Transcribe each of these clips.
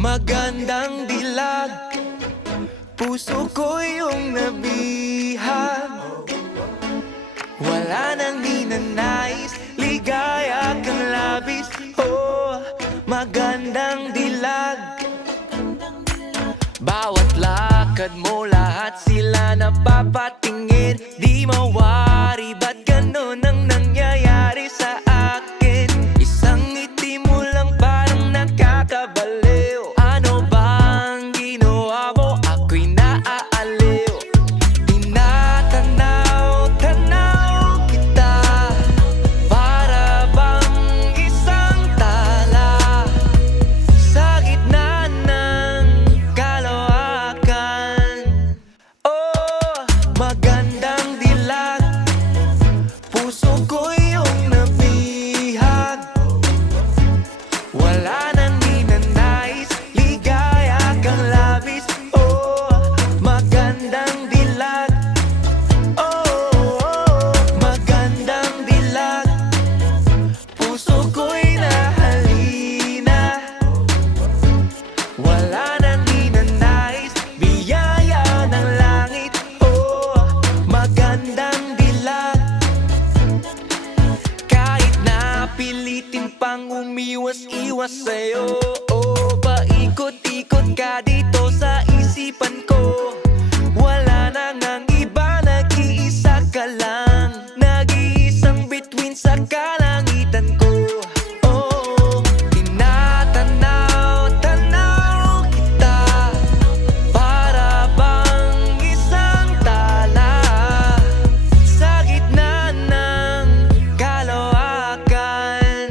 Magandang dilag, puso ko yung nabihag. Wala nang ninanais, ligaya kang labis. Oh, magandang dilag. Bawat lakad mo, lahat sila napapatingin. Di mawari, ba't ganun ang nangyayari sa akin? Isang ngiti mo lang parang nakakabaliw. Ano bang ginawa mo? Ako'y naaaliw. Tinatanaw-tanaw kita, para bang isang tala sa gitna ng kalawakan. Oh, magandang dilag, puso ko yung nabihag. Wala nang ninanais, ligaya kang labis. Oh, magandang dilag. Oh, magandang dilag, puso ko'y nahalina. Wala nang ninanais, biyaya ng langit. Oh, magandang dilag. Kahit na pilitin pang umiwas-iwas sa'yo, oh, paikot-ikot ka dito sa isipan ko. Wala nang ang iba, nag-iisa ka lang, nag-iisang bituin sa kalangitan ko. Oh, tinatanaw-tanaw kita, para bang isang tala sa gitna ng kalawakan.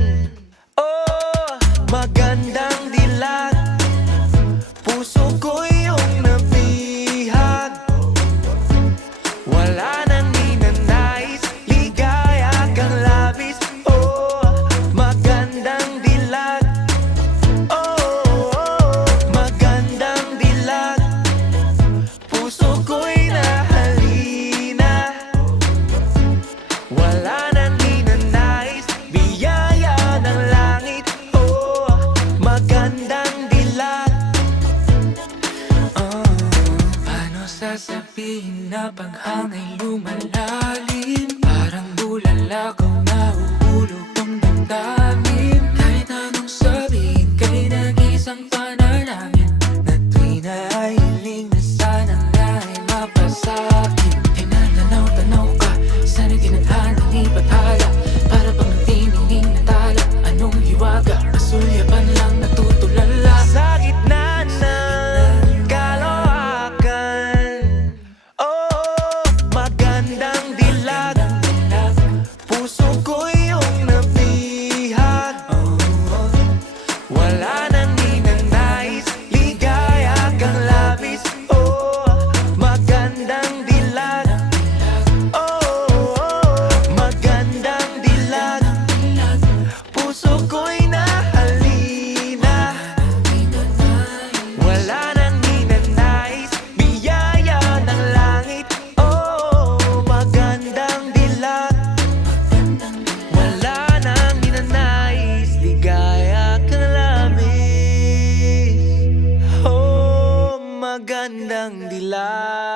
Oh, magandang dilag, puso ko yung nabihag. Wala nang ninanais, ligaya kang labis. Oh, magandang dilag. Oh, magandang dilag, puso ko'y nahalina. Wala nang ninanais, biyaya ng langit. Oh, magandang dilag. Paano sasabihin na paghangay lumalalim? Parang bulalakaw na uhulog ang damdamin. Kahit anong sabihin, kay nag-isang panalangin, na tuwing nahiling na sanang na'y mapasakin. Tinatanaw-tanaw ka, sana'y tinadhanang ipaghala, para bang nagtinining na tala. Anong hiwaga, kasulyapan lang natutulala sa gitna ng kalawakan. Oh, magandang dilag, puso ko yung nabihag. Wala nang ninanais, ligaya kang labis. Oh, magandang dilag. Oh, magandang dilag, puso ko'y nahalina. Wala nang ninanais, biyaya ng langit. Oh, magandang dilag. Wala nang ninanais, ligaya kang labis. Oh, magandang dilag.